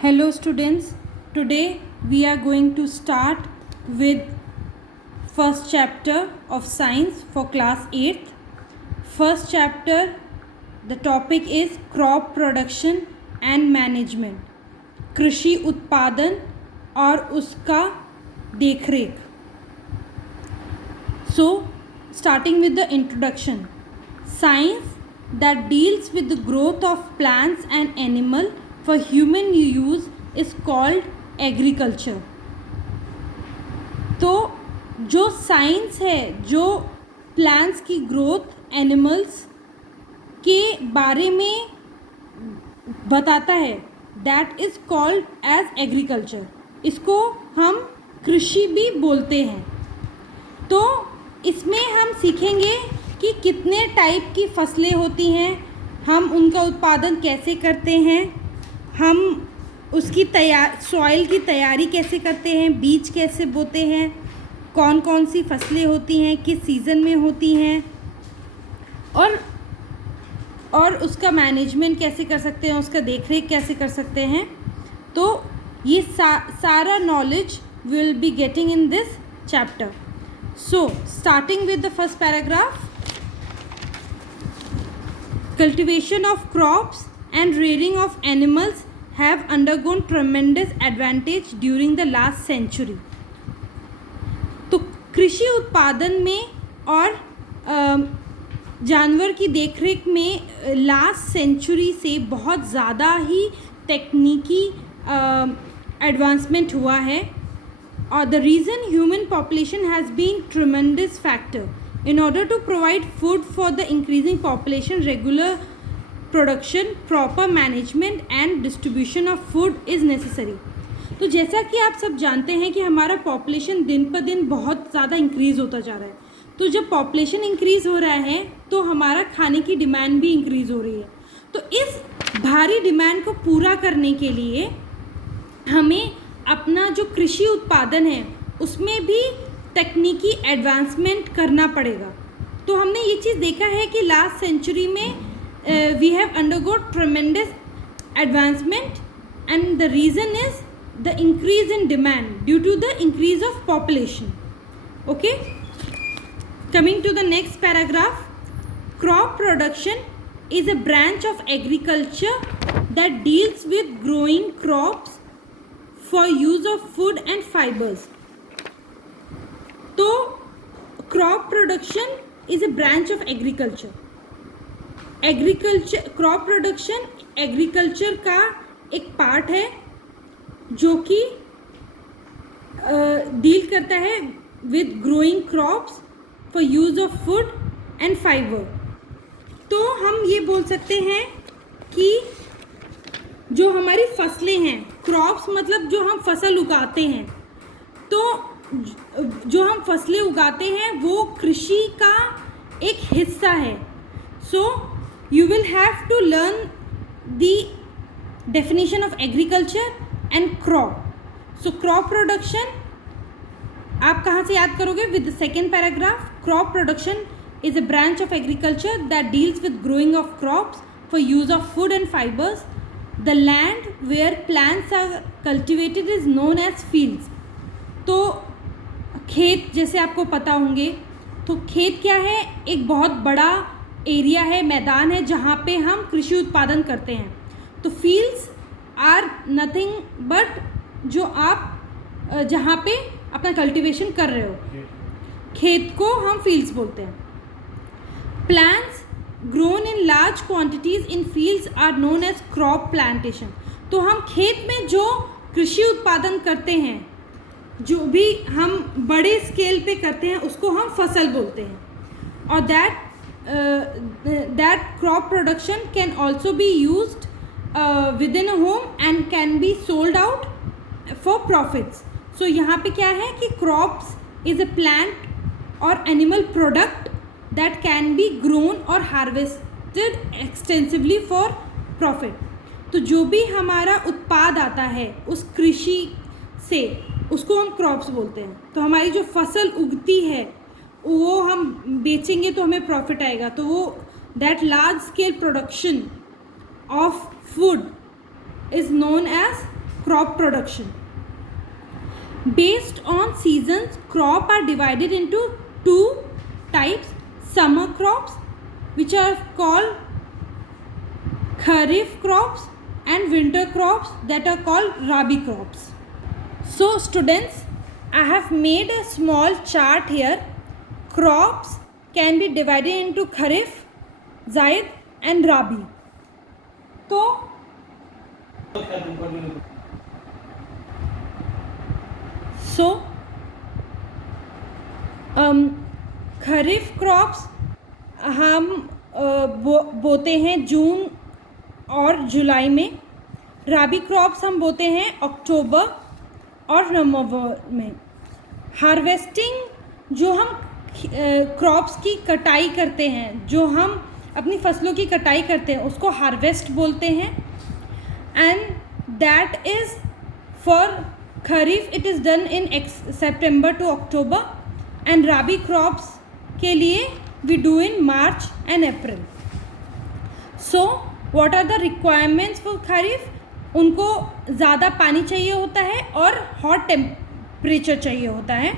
Hello students, today we are going to start with first chapter of science for class 8th. First chapter, the topic is crop production and management. कृषि उत्पादन और उसका देखरेख. So, starting with the introduction. Science that deals with the growth of plants and animal for human use is called agriculture. तो जो science है जो plants की ग्रोथ एनिमल्स के बारे में बताता है that is called as agriculture. इसको हम कृषि भी बोलते हैं. तो इसमें हम सीखेंगे कि कितने टाइप की फसलें होती हैं, हम उनका उत्पादन कैसे करते हैं, हम उसकी सॉइल की तैयारी कैसे करते हैं, बीज कैसे बोते हैं, कौन कौन सी फसलें होती हैं, किस सीज़न में होती हैं, और उसका मैनेजमेंट कैसे कर सकते हैं, उसका देखरेख कैसे कर सकते हैं. तो ये सारा knowledge will be getting in this chapter. So starting with the first paragraph. Cultivation of crops and rearing of animals have undergone tremendous advantage during the last century. तो कृषि उत्पादन में और जानवर की देखरेख में लास्ट सेंचुरी से बहुत ज़्यादा ही तकनीकी एडवांसमेंट हुआ है. और the reason human population has been tremendous factor. In order to provide food for the increasing population, regular production, proper management and distribution of food is necessary. तो जैसा कि आप सब जानते हैं कि हमारा पॉपुलेशन दिन पर दिन बहुत ज़्यादा इंक्रीज़ होता जा रहा है. तो जब पॉपुलेशन इंक्रीज़ हो रहा है तो हमारा खाने की डिमांड भी इंक्रीज़ हो रही है. तो इस भारी डिमांड को पूरा करने के लिए हमें अपना जो कृषि उत्पादन है उसमें भी तकनीकी एडवांसमेंट करना पड़ेगा. तो हमने ये चीज़ देखा है कि लास्ट सेंचुरी में we have undergot tremendous advancement and the reason is the increase in demand due to the increase of population. Okay, coming to the next paragraph. Crop production is a branch of agriculture that deals with growing crops for use of food and fibres. तो crop production is a branch of agriculture. Crop production agriculture का एक part है जो कि deal करता है with growing crops for use of food and fibre. तो हम ये बोल सकते हैं कि जो हमारी फसलें हैं, क्रॉप्स मतलब जो हम फसल उगाते हैं, तो जो हम फसलें उगाते हैं वो कृषि का एक हिस्सा है. So you will have to learn the definition of agriculture and crop. So crop production आप कहाँ से याद करोगे? With the second paragraph. Crop production is a branch of agriculture that deals with growing of crops for use of food and fibres. The land where plants are cultivated is known as fields. तो खेत जैसे आपको पता होंगे, तो खेत क्या है? एक बहुत बड़ा एरिया है, मैदान है जहाँ पे हम कृषि उत्पादन करते हैं. तो फील्ड्स आर नथिंग बट जो आप जहाँ पे अपना कल्टीवेशन कर रहे हो, खेत को हम फील्ड्स बोलते हैं. Plants grown in large quantities in fields are known as crop plantation. तो हम खेत में जो कृषि उत्पादन करते हैं, जो भी हम बड़े स्केल पे करते हैं, उसको हम फसल बोलते हैं. और that crop production can also be used within a home and can be sold out for profits. So यहाँ पे क्या है कि क्रॉप्स इज़ अ प्लांट और animal product that can be grown और हार्वेस्टेड एक्सटेंसिवली फॉर प्रॉफिट. तो जो भी हमारा उत्पाद आता है उस कृषि से, उसको हम क्रॉप्स बोलते हैं. तो हमारी जो फसल उगती है वो हम बेचेंगे तो हमें प्रॉफिट आएगा. तो वो that large scale production of food is known as crop production. Based on seasons, crop are divided into two types: summer crops, which are called kharif crops, and winter crops that are called rabi crops. So students, I have made a small chart here. Crops can be divided into kharif, zaid and rabi. तो खरीफ crops हम बोते हैं जून और जुलाई में. राबी crops हम बोते हैं अक्टूबर और नवंबर में. हार्वेस्टिंग, जो हम क्रॉप्स की कटाई करते हैं, जो हम अपनी फसलों की कटाई करते हैं, उसको हार्वेस्ट बोलते हैं. And that is for kharif it is done in September to October, and rabi crops के लिए we do in March and April. So what are the requirements for kharif? उनको ज़्यादा पानी चाहिए होता है और हॉट टेम्परेचर चाहिए होता है.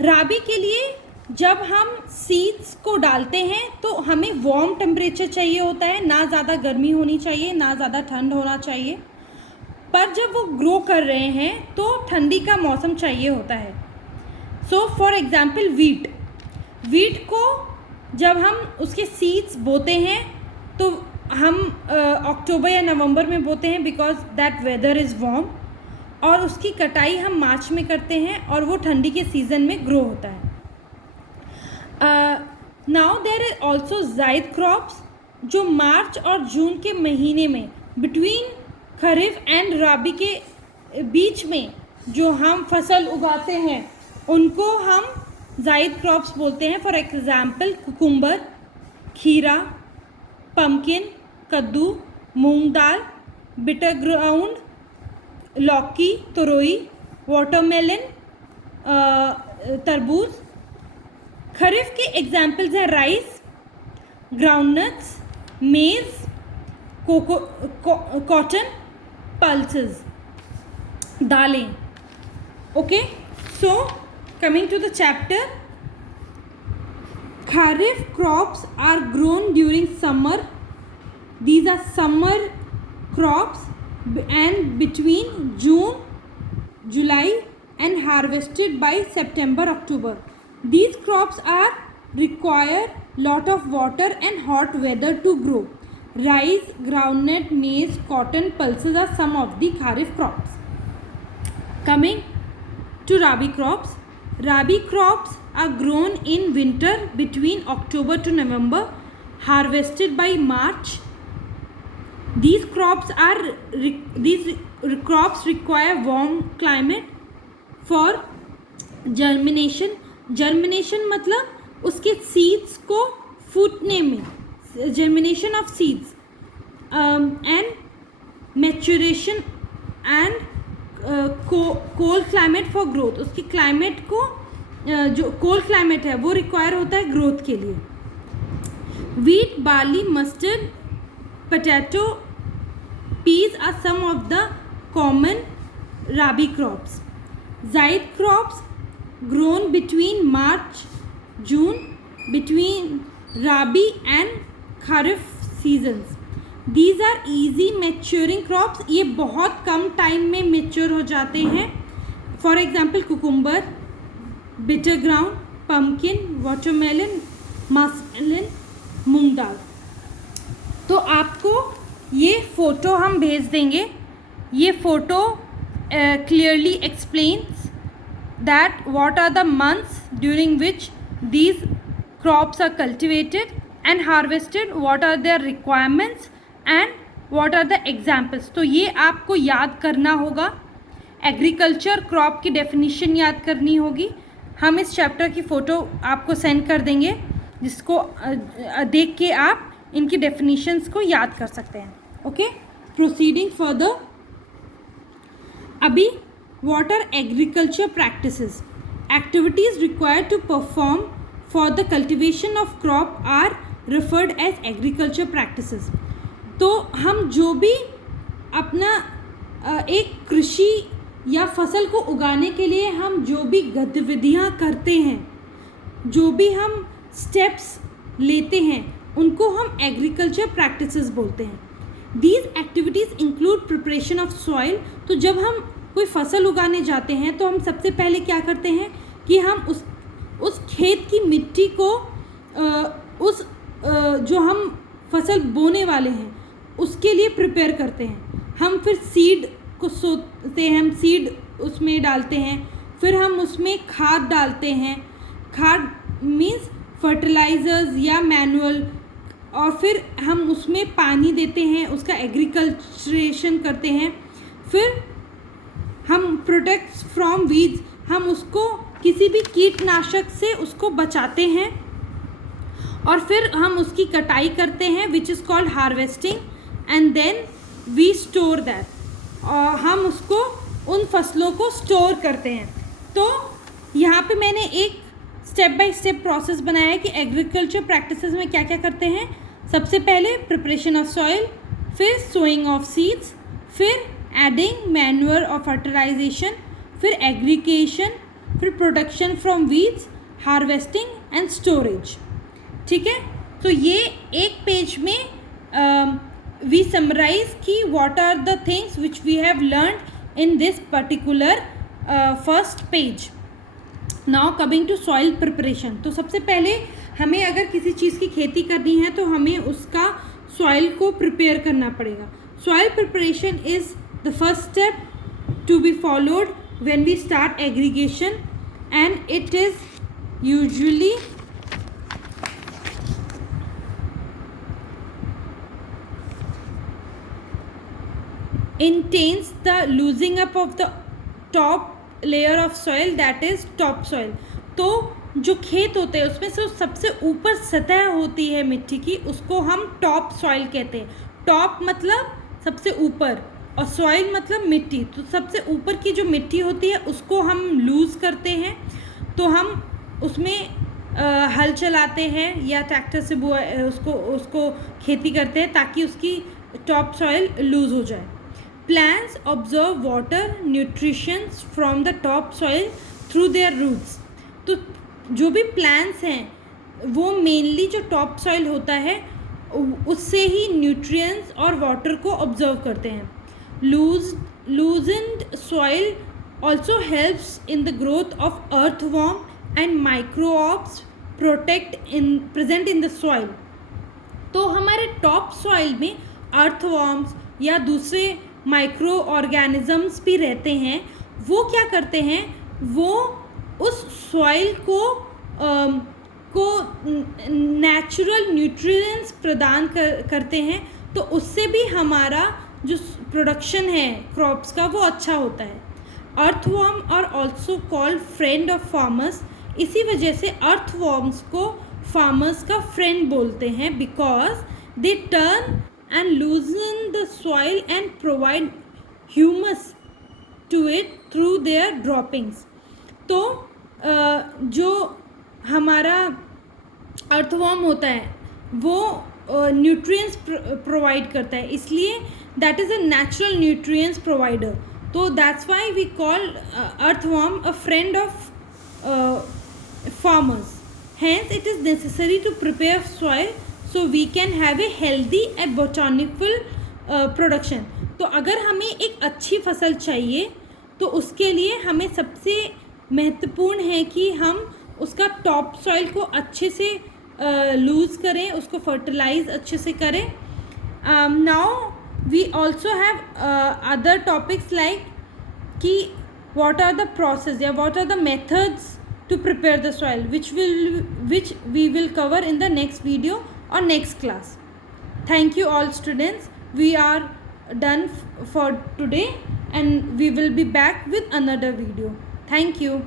राबी के लिए जब हम सीड्स को डालते हैं तो हमें वार्म टेम्परेचर चाहिए होता है, ना ज़्यादा गर्मी होनी चाहिए, ना ज़्यादा ठंड होना चाहिए. पर जब वो ग्रो कर रहे हैं तो ठंडी का मौसम चाहिए होता है. सो फॉर एग्ज़ाम्पल वीट को जब हम उसके सीड्स बोते हैं तो हम अक्टूबर या नवंबर में बोते हैं, because that whether is warm. और उसकी कटाई हम मार्च में करते हैं और वो ठंडी के सीज़न में ग्रो होता है. नाउ देयर इज ऑल्सो जायद क्रॉप्स, जो मार्च और जून के महीने में बिटवीन खरीफ एंड राबी के बीच में जो हम फसल उगाते हैं उनको हम जायद क्रॉप्स बोलते हैं. फॉर एग्ज़ाम्पल कुकुम्बर, खीरा, पम्पकिन, कद्दू, मूंग दाल, बिटर ग्राउंड, लौकी, तोरई, वाटरमेलन, तरबूज. खरीफ के एग्जाम्पल्स हैं rice, groundnuts, maize, cotton, pulses, दालें. Okay, so coming to the chapter. Kharif crops are grown during summer. These are summer crops and between June, July and harvested by September, October. These crops are require lot of water and hot weather to grow. Rice, groundnut, maize, cotton, pulses are some of the kharif crops. Coming to rabi crops. Rabi crops are grown in winter between October to November, harvested by March. These crops require warm climate for germination. Germination मतलब उसके seeds को फूटने में, germination of seeds, and maturation and cold climate for growth. उसकी climate को जो cold climate है वो require होता है growth के लिए. Wheat, barley, mustard, potato, peas are some of the common rabi crops. Zaid crops grown between March, June, between rabi and kharif seasons. These are easy maturing crops. ये बहुत कम time में mature हो जाते हैं. For example cucumber, bitter ground, pumpkin, watermelon, muskmelon, moong dal. तो आपको ये photo हम भेज देंगे. ये photo clearly explains that what are the months during which these crops are cultivated and harvested, what are their requirements and what are the examples. तो ये आपको याद करना होगा. एग्रीकल्चर क्रॉप की डेफिनीशन याद करनी होगी. हम इस चैप्टर की फ़ोटो आपको सेंड कर देंगे, जिसको देख के आप इनकी डेफिनीशंस को याद कर सकते हैं. Okay, proceeding further. अभी what are agriculture practices? Activities required to perform for the cultivation of crop are referred as agriculture practices. तो हम जो भी अपना एक कृषि या फसल को उगाने के लिए हम जो भी गतिविधियाँ करते हैं, जो भी हम स्टेप्स लेते हैं, उनको हम एग्रीकल्चर प्रैक्टिसेस बोलते हैं. These activities include preparation of soil. तो जब हम कोई फसल उगाने जाते हैं तो हम सबसे पहले क्या करते हैं कि हम उस खेत की मिट्टी को जो हम फसल बोने वाले हैं उसके लिए प्रिपेयर करते हैं. हम फिर सीड को सोते हैं, हम सीड उसमें डालते हैं, फिर हम उसमें खाद डालते हैं. खाद मीन्स फर्टिलाइजर्स या मैनुअल, और फिर हम उसमें पानी देते हैं, उसका एग्रीकल्चरेशन करते हैं. फिर हम प्रोटेक्ट फ्रॉम वीड्स, हम उसको किसी भी कीटनाशक से उसको बचाते हैं. और फिर हम उसकी कटाई करते हैं, which is called harvesting, and then we store that. और हम उसको उन फसलों को स्टोर करते हैं. तो यहाँ पे मैंने एक स्टेप बाय स्टेप प्रोसेस बनाया है कि एग्रीकल्चर प्रैक्टिसेस में क्या क्या करते हैं. सबसे पहले प्रिपरेशन ऑफ सॉइल, फिर सोइंग ऑफ सीड्स, फिर एडिंग मैन्योर और फर्टिलाइजेशन, फिर एग्रीगेशन, फिर protection from weeds, harvesting and storage. ठीक है. तो ये एक पेज में वी समराइज कि what are the things which we have learned in this particular first page. Now coming to soil preparation. तो सबसे पहले हमें अगर किसी चीज़ की खेती करनी है तो हमें उसका सॉइल को प्रिपेयर करना पड़ेगा. Soil preparation is the first step to be followed when we start irrigation, and it is usually entails the losing up of the top layer of soil, that is top soil. तो जो खेत होते हैं उसमें से सबसे ऊपर सतह होती है मिट्टी की, उसको हम टॉप सॉइल कहते हैं. टॉप मतलब सबसे ऊपर और सॉइल मतलब मिट्टी. तो सबसे ऊपर की जो मिट्टी होती है उसको हम लूज़ करते हैं. तो हम उसमें हल चलाते हैं या ट्रैक्टर से उसको खेती करते हैं ताकि उसकी टॉप सॉइल लूज़ हो जाए. Plants absorb water, nutrition from the top soil through their roots. तो जो भी plants हैं वो mainly जो top soil होता है उससे ही nutrients और water को observe करते हैं. Loosened soil also helps in the growth of earthworm and microbes present in the soil. तो हमारे top soil में earthworms या दूसरे माइक्रो ऑर्गेनिज़म्स भी रहते हैं. वो क्या करते हैं, वो उस सॉइल को नेचुरल न्यूट्रिएंट्स प्रदान करते हैं. तो उससे भी हमारा जो प्रोडक्शन है क्रॉप्स का वो अच्छा होता है. Earthworm are also called friend of farmers. इसी वजह से अर्थवॉर्म्स को फार्मर्स का फ्रेंड बोलते हैं, because they turn and loosen the soil and provide humus to it through their droppings. तो जो हमारा अर्थवॉर्म होता है वो न्यूट्रिएंट्स प्रोवाइड करता है, इसलिए that is a natural nutrients provider. तो that's why we call earthworm a friend of farmers. Hence it is necessary to prepare soil so we can have a healthy and botanical production. तो अगर हमें एक अच्छी फसल चाहिए तो उसके लिए हमें सबसे महत्वपूर्ण है कि हम उसका टॉप सॉइल को अच्छे से लूज़ करें, उसको फर्टिलाइज अच्छे से करें. Now we also have other topics like कि what are the process या what are the methods to prepare the soil, which we will cover in the next video or next class. Thank you all students. We are done for today and we will be back with another video. Thank you.